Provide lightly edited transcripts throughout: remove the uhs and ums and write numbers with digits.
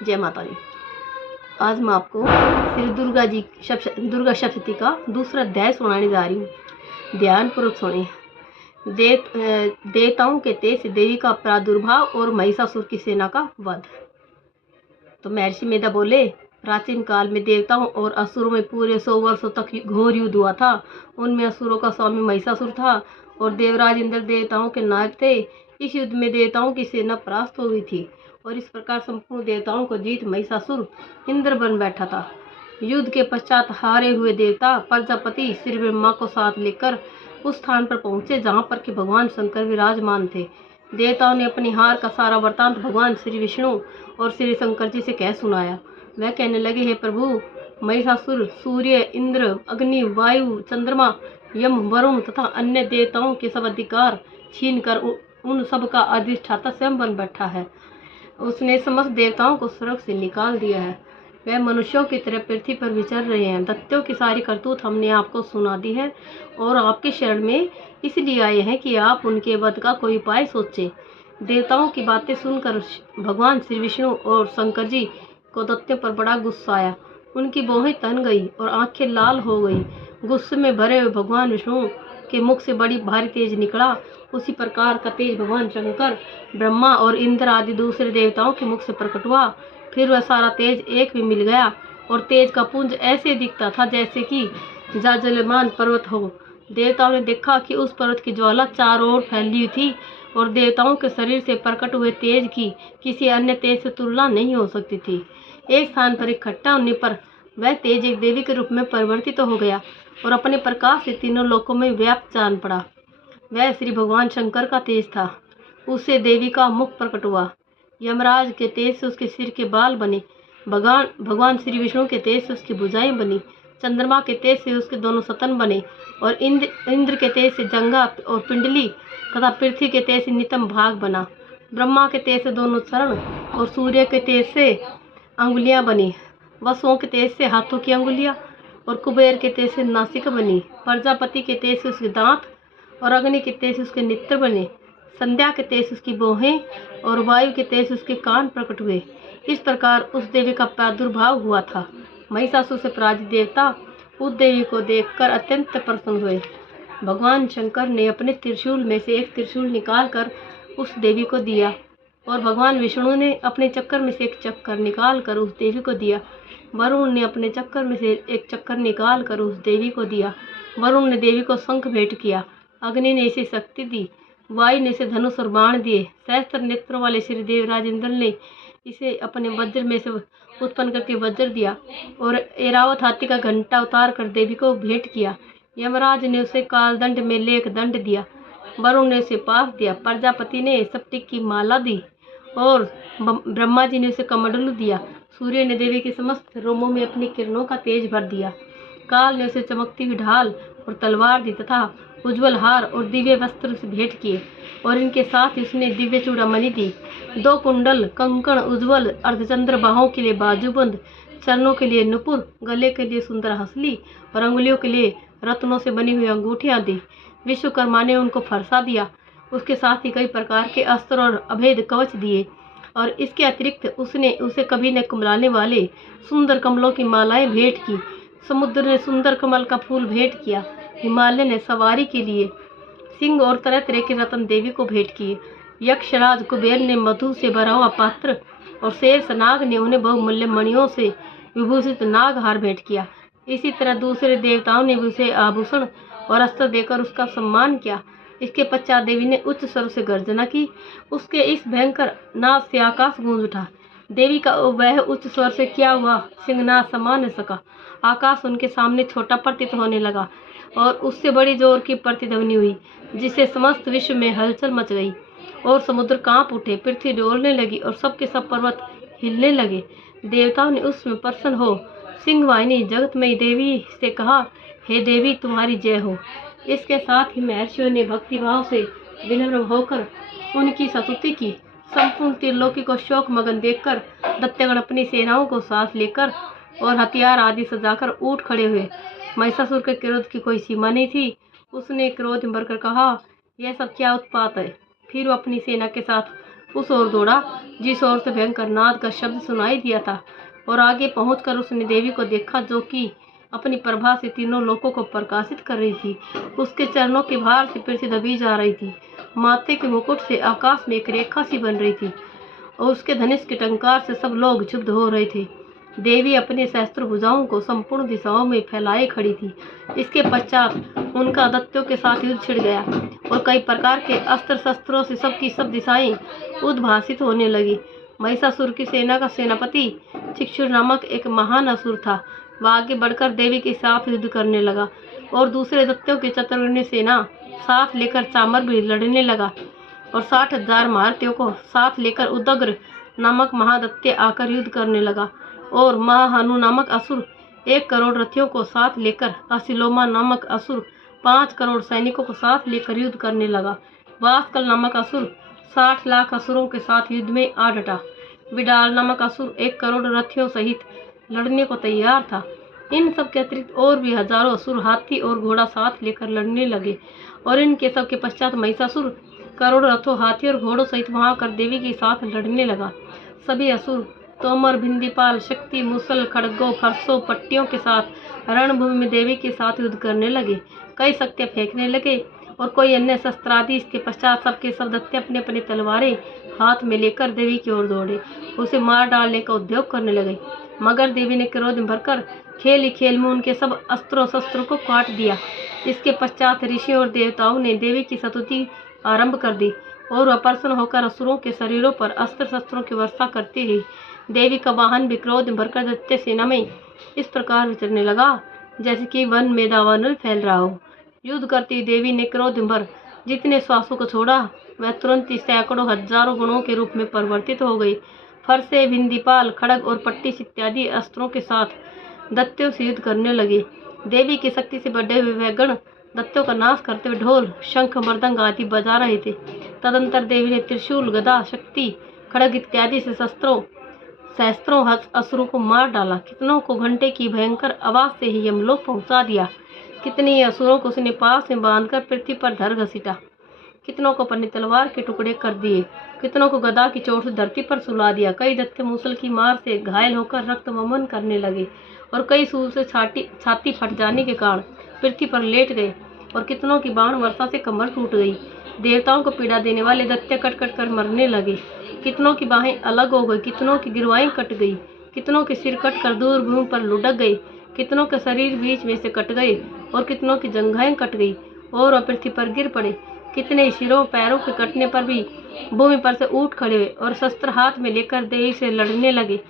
जय माता दी। आज मैं आपको श्री दुर्गा सप्तशती का दूसरा अध्याय सुनाने जा रही हूँ। ध्यानपूर्वक सुनिए। देवताओं के तेज से देवी का प्रादुर्भाव और महिषासुर की सेना का वध। तो महर्षि मेधा बोले, प्राचीन काल में देवताओं और असुरों में पूरे 100 वर्षों तक घोर युद्ध हुआ था। उनमें असुरों का स्वामी महिषासुर था और देवराज इंद्र देवताओं के नायक थे। इस युद्ध में देवताओं की सेना परास्त हो गई थी और इस प्रकार संपूर्ण देवताओं को जीत महिषासुर इंद्र बन बैठा था। युद्ध के पश्चात हारे हुए देवता प्रजापति श्री ब्रह्मा को साथ लेकर उस स्थान पर पहुंचे जहां पर कि भगवान शंकर विराजमान थे। देवताओं ने अपनी हार का सारा वृतांत भगवान श्री विष्णु और श्री शंकर जी से कह सुनाया। वह कहने लगे, हे प्रभु, महिषासुर सूर्य, इंद्र, अग्नि, वायु, चंद्रमा, यम, वरुण तथा अन्य देवताओं के सब अधिकार छीनकर उन सब का अधिष्ठाता स्वयं बन बैठा है। उसने समस्त देवताओं को स्वर्ग से निकाल दिया है। वह मनुष्यों की तरह पृथ्वी पर विचर रहे हैं। दैत्यों की सारी करतूत हमने आपको सुना दी है और आपके शरण में इसलिए आए हैं कि आप उनके वध का कोई उपाय सोचें। देवताओं की बातें सुनकर भगवान श्री विष्णु और शंकर जी को दैत्यों पर बड़ा गुस्सा आया। उनकी भौहें तन गई और आंखें लाल हो गई। गुस्से में भरे हुए भगवान विष्णु के मुख से बड़ी भारी तेज निकला। उसी प्रकार का तेज भगवान शंकर, ब्रह्मा और इंद्र आदि दूसरे देवताओं के मुख से प्रकट हुआ। फिर वह सारा तेज एक में मिल गया और तेज का पुंज ऐसे दिखता था जैसे कि जाजलमान पर्वत हो। देवताओं ने देखा कि उस पर्वत की ज्वाला चारों ओर फैली हुई थी और देवताओं के शरीर से प्रकट हुए तेज की किसी अन्य तेज से तुलना नहीं हो सकती थी। एक स्थान पर इकट्ठा होने पर वह तेज एक देवी के रूप में परिवर्तित हो गया और अपने प्रकाश से तीनों लोकों में व्याप्त जान पड़ा। वह श्री भगवान शंकर का तेज था। उससे देवी का मुख प्रकट हुआ। यमराज के तेज से उसके सिर के बाल बने। भगवान श्री विष्णु के तेज से उसकी भुजाएं बनी। चंद्रमा के तेज से उसके दोनों सतन बने और इंद्र के तेज से जंगा और पिंडली तथा पृथ्वी के तेज से नितंब भाग बना। ब्रह्मा के तेज से दोनों चरण और सूर्य के तेज से अंगुलियां बनी। वसुओं के तेज से हाथों की अंगुलियां और कुबेर के तेज से नासिका बनी। प्रजापति के तेज से उसके दांत और अग्नि के तेज से उसके नेत्र बने। संध्या के तेज से उसकी भौहें और वायु के तेज से उसके कान प्रकट हुए। इस प्रकार उस देवी का प्रादुर्भाव हुआ था। महिषासुर से पराजित देवता उस देवी को देखकर अत्यंत प्रसन्न हुए। भगवान शंकर ने अपने त्रिशूल में से एक त्रिशूल निकालकर उस देवी को दिया और भगवान विष्णु ने अपने चक्कर में से एक चक्कर निकालकर उस देवी को दिया। वरुण ने अपने चक्कर में से एक चक्कर निकालकर उस देवी को दिया। वरुण ने देवी को शंख भेंट किया। अग्नि ने इसे शक्ति दी। वायु ने इसे धनुष और बाण दिए। सहस्त्र नेत्रों वाले श्री देवराज इंद्र ने इसे अपने वज्र में से उत्पन्न करके वज्र दिया और ऐरावत हाथी का घंटा उतार कर देवी को भेंट किया। यमराज ने उसे कालदंड में लेख दंड दिया। वरुण ने उसे पास दिया। प्रजापति ने स्फटिक की माला दी और ब्रह्मा जी ने उसे कमंडलू दिया। सूर्य ने देवी के समस्त रोमों में अपनी किरणों का तेज भर दिया। काल ने उसे चमकती हुई ढाल और तलवार दी तथा उज्ज्वल हार और दिव्य वस्त्र से भेंट किए और इनके साथ ही उसने दिव्य चूड़ामणि दी। 2 कुंडल, कंकण, उज्ज्वल अर्धचंद्र, बाहों के लिए बाजूबंद, चरणों के लिए नुपुर, गले के लिए सुंदर हंसली और अंगुलियों के लिए रत्नों से बनी हुई अंगूठियां दी। विश्वकर्मा ने उनको फरसा दिया। उसके साथ ही कई प्रकार के अस्त्र और अभेद कवच दिए और इसके अतिरिक्त उसने उसे कभी न कुमलाने वाले सुंदर कमलों की मालाएं भेंट की। समुद्र ने सुंदर कमल का फूल भेंट किया। हिमालय ने सवारी के लिए सिंह और तरह तरह के रत्न देवी को भेंट किए। यक्षराज कुबेर ने मधु से भरा हुआ पात्र और शेष नाग ने उन्हें बहुमूल्य मणियों से विभूषित नागहार भेंट किया। इसी तरह दूसरे देवताओं ने भी उसे आभूषण और अस्त्र देकर उसका सम्मान किया। इसके पश्चात देवी ने उच्च स्वर से गर्जना की। उसके इस भयंकर नाद से आकाश गूंज उठा। देवी का वह उच्च स्वर से किया हुआ सिंहनाद समा न सका। आकाश उनके सामने छोटा प्रतीत होने लगा और उससे बड़ी जोर की प्रतिध्वनि हुई जिससे समस्त विश्व में हलचल मच गई और समुद्र कांप उठे। पृथ्वी डोलने लगी और सबके सब पर्वत हिलने लगे। देवताओं ने उसमें प्रसन्न हो सिंहवाहिनी जगतमयी देवी से कहा, हे देवी, तुम्हारी जय हो। इसके साथ ही महर्षियों ने भक्तिभाव से विनम्र होकर उनकी स्तुति की। संपूर्ण त्रिलोकी को शोक मगन देखकर दैत्यगण अपनी सेनाओं को साथ लेकर और हथियार आदि सजाकर उठ खड़े हुए। महिषासुर के क्रोध की कोई सीमा नहीं थी। उसने क्रोध में भरकर कहा, यह सब क्या उत्पात है। फिर वो अपनी सेना के साथ उस ओर दौड़ा जिस ओर से भयंकर नाद का शब्द सुनाई दिया था, और आगे पहुंचकर उसने देवी को देखा जो कि अपनी प्रभा से तीनों लोकों को प्रकाशित कर रही थी। उसके चरणों के भार से पृथ्वी दबी जा रही थी, माथे के मुकुट से आकाश में एक रेखा सी बन रही थी, और उसके धनुष के टंकार से सब लोग क्षुब्ध हो रहे थे। देवी अपने सहस्त्र भुजाओं को संपूर्ण दिशाओं में फैलाए खड़ी थी। इसके पश्चात उनका दैत्यों के साथ युद्ध छिड़ गया, और कई प्रकार के अस्त्र शस्त्रों से सबकी सब दिशाएं उद्भासित होने लगी। महिषासुर की सेना का सेनापति चिक्षुर नामक एक महान असुर था। वह आगे बढ़कर देवी के साथ युद्ध करने लगा, और दूसरे दैत्यों की चतुर्णी सेना साथ लेकर चामर भी लड़ने लगा, और 60,000 महारथियों को साथ लेकर उदग्र नामक महादैत्य आकर युद्ध करने लगा, और महाहनु नामक असुर 1 करोड़ रथियों को साथ लेकर, असिलोमा नामक असुर 5 करोड़ सैनिकों को साथ लेकर युद्ध करने लगा। वास्कल नामक असुर 60 लाख असुरों के साथ युद्ध में आ डटा। विडाल नामक असुर 1 करोड़ रथियों सहित लड़ने को तैयार था। इन सब के अतिरिक्त और भी हजारों असुर हाथी और घोड़ा साथ लेकर लड़ने लगे, और इनके सब के पश्चात महिषासुर करोड़ रथों, हाथी और घोड़ों सहित वहां कर देवी के साथ लड़ने लगा। सभी असुर तोमर, भिंदीपाल, शक्ति, मुसल, खड़गों, फरसों, पट्टियों के साथ रणभूमि में देवी के साथ युद्ध करने लगे। कई शक्तियां फेंकने लगे और कोई अन्य शस्त्रादि। इसके पश्चात सबके सब दैत्य अपने अपने तलवारें हाथ में लेकर देवी की ओर दौड़े, उसे मार डालने का उद्योग करने लगे। मगर देवी ने क्रोध में भरकर खेल ही खेल में उनके सब अस्त्रों शस्त्रों को काट दिया। इसके पश्चात ऋषि और देवताओं ने देवी की स्तुति आरंभ कर दी, और वह प्रसन्न होकर असुरों के शरीरों पर अस्त्र शस्त्रों की वर्षा करती रही। देवी का वाहन भी क्रोध में भरकर दैत्य सेना में इस प्रकार विचरने लगा जैसे कि वन में दावानल फैल रहा हो। युद्ध करती देवी ने क्रोध में भर जितने श्वासों को छोड़ा, वह तुरंत ही सैकड़ों हजारों गुणों के रूप में परिवर्तित हो गई। फरसे, भिंदीपाल, खड़ग और पट्टी इत्यादि अस्त्रों के साथ दैत्यों से युद्ध करने लगे। देवी की शक्ति से बढ़े हुए वह गण दैत्यों का नाश करते हुए ढोल, शंख, मृदंग आदि बजा रहे थे। तदंतर देवी ने त्रिशूल, गदा, शक्ति, खड़ग इत्यादि से सहस्त्रों असुरों को मार डाला। कितनों को घंटे की भयंकर आवाज से ही यमलोक पहुंचा दिया। कितने ही असुरों को उसने पास में बांधकर पृथ्वी पर धर घसीटा। कितनों को अपनी तलवार के टुकड़े कर दिए, कितनों को गदा की चोट से धरती पर सुला दिया। कई दैत्य मूसल की मार से घायल होकर रक्त वमन करने लगे, और कई सूल से छाती फट जाने के कारण पृथ्वी पर लेट गए, और कितनों की बाण वर्षा से कमर टूट गई। देवताओं को पीड़ा देने वाले दैत्य कट कट कर मरने लगे। कितनों की बाहें अलग हो गई, कितनों की गिरवाएं कट गई, कितनों के सिर कट कर दूर भूमि पर लुढ़क गए, कितनों के शरीर बीच में से कट गए, और कितनों की जंघाएं कट गई और वह पृथ्वी पर गिर पड़े। कितने सिरों पैरों के कटने पर भी भूमि पर से उठ खड़े हुए और शस्त्र हाथ में लेकर देवी से लड़ने लगे।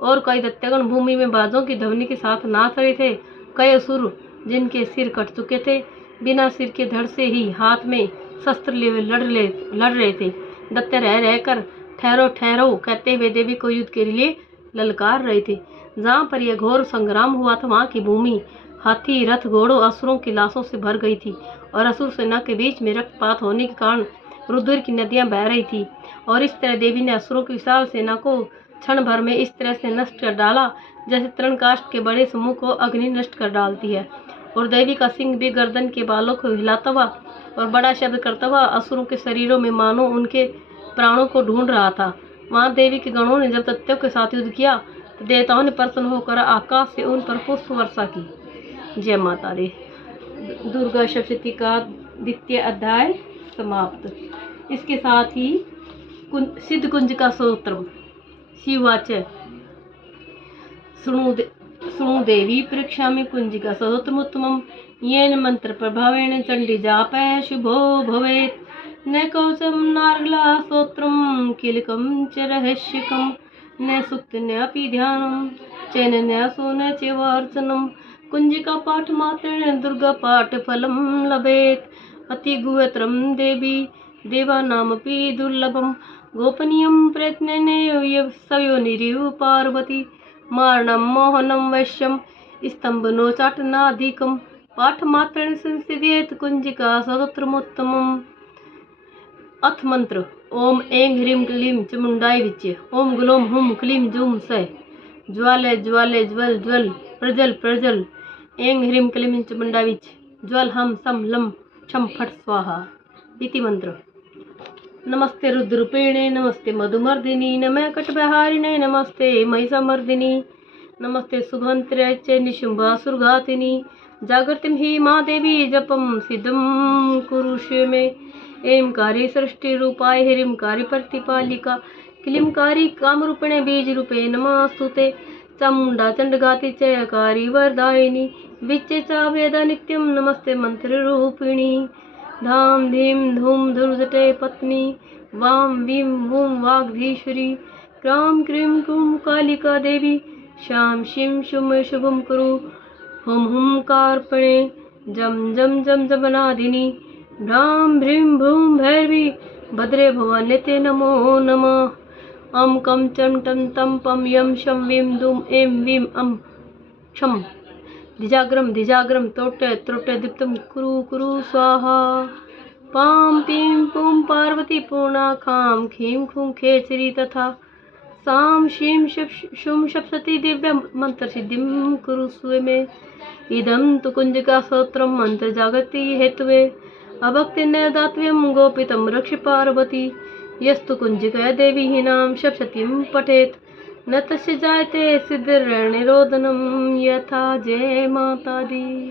और कई दैत्यगण भूमि में बाजों की ध्वनि के साथ नाच रहे थे। कई असुर जिनके सिर कट चुके थे बिना सिर के धड़ से ही हाथ में शस्त्र लिए लड़ रहे थे। दैत्य रह रहकर ठहरो ठहरो कहते हुए देवी को युद्ध के लिए ललकार रहे थे। जहाँ पर यह घोर संग्राम हुआ था वहाँ की भूमि हाथी, रथ, घोड़ों, असुरों की लाशों से भर गई थी, और असुर सेना के बीच में रक्तपात होने के कारण रुधिर की नदियां बह रही थी। और इस तरह देवी ने असुरों की विशाल सेना को क्षण भर में इस तरह से नष्ट कर डाला जैसे तृणकाष्ठ के बड़े समूह को अग्नि नष्ट कर डालती है। और देवी का सिंह भी गर्दन के बालों को हिलाता हुआ और बड़ा शब्द करता हुआ असुरों के शरीरों में मानो उनके प्राणों को ढूंढ रहा था। वहाँ देवी के गणों ने जब दैत्यों के साथ युद्ध किया तो देवताओं ने प्रसन्न होकर आकाश से उन पर पुष्प वर्षा की। जय माता दी। दुर्गा सप्तशती का द्वितीय अध्याय समाप्त। इसके साथ ही सिद्ध कुंज का स्तोत्रम। शिवाच शृणु देवी परीक्षामि कुंजिका स्तोत्रमुत्तमं येन मंत्र प्रभावेण चंडी जापः शुभो भवेत्। न कवचं नार्गला स्तोत्रं कीलकं च रहस्यकं न सुक्त न अपि ध्यानं चैन न सो न चैवार्चनं। कुंजिका पाठ मात्रेण दुर्गा पाठ फलं लभेत्। अति गुह्यतरं देवी देवानामपि दुर्लभं गोपनीयं प्रयत्नेन सयोनिरिव पार्वती। मारणं मोहनं वैश्यं स्तम्भनोचाटनाधिकं पाठमात्रेण संसिद्ध्येत् कुंजिका स्तोत्रमुत्तमम्। अथ मंत्र। ओम ऐं ह्रीं क्लीं चामुण्डाय विच्य। ओम ग्लौं हुं क्लीं जूं सः ज्वालय ज्वालय ज्वल ज्वल प्रज्वल प्रज्वल। ऐं ह्रीं क्लीं चामुण्डाय विच्य ज्वल हम सम लं छं फट् स्वाहा इति मंत्र। नमस्ते रुद्ररूपिणे नमस्ते मधुमर्दिनी नमः कटबहारिणे नमस्ते महिषामर्दिनी नमस्ते शुभंत्र्यच्च निशुम्भासुरघातिनी जागृतिं हि महादेवी जपं सिद्धं कुरुष्व मे ऐंकारी सृष्टिरूपाय ह्रींकारी प्रतिपालिका क्लींकारी कामरूपिणे बीजरूपे नमस्तुते चामुण्डा चण्डघाती चयकारी वरदायिनी विच्चे च वेदा नित्यं नमस्ते मंत्ररूपिणी धाम धीम धूम धुर्जटे पत्नी वाम वीं वूं वाग्धीश्वरी क्रां क्रीं क्रूं कालिका देवी श्याम शिं शुम शुभं कुरु हुम हुंकारपणे जम जम जम जमनादिनी भ्रां भ्रीं भ्रूं भैरवी भद्रे भवान्यते नमो नमः अं कं चं टं तं पं यं शं वीं दूं ऐं वीं अं क्षं दिजाग्रम तोटे त्रोटे दीप्तं कुरु कुरु स्वाहा पां पीं पुं पार्वती पूर्णा खां खीं खूं खेचरी तथा सां शीं शुं सप्तति दिव्य मंत्र सिद्धिं कुरु स्वमे इदं तु कुंजिका स्तोत्रं मंत्र जागृति हेतुवे अभक्ति नैदात्व्यं गोपितं रक्ष पार्वती यस्तु कुंजिका देवी नाम सप्ततिं पठेत् न तस्य जायते सिद्धिर्निरोधनं यथा जय माता दी।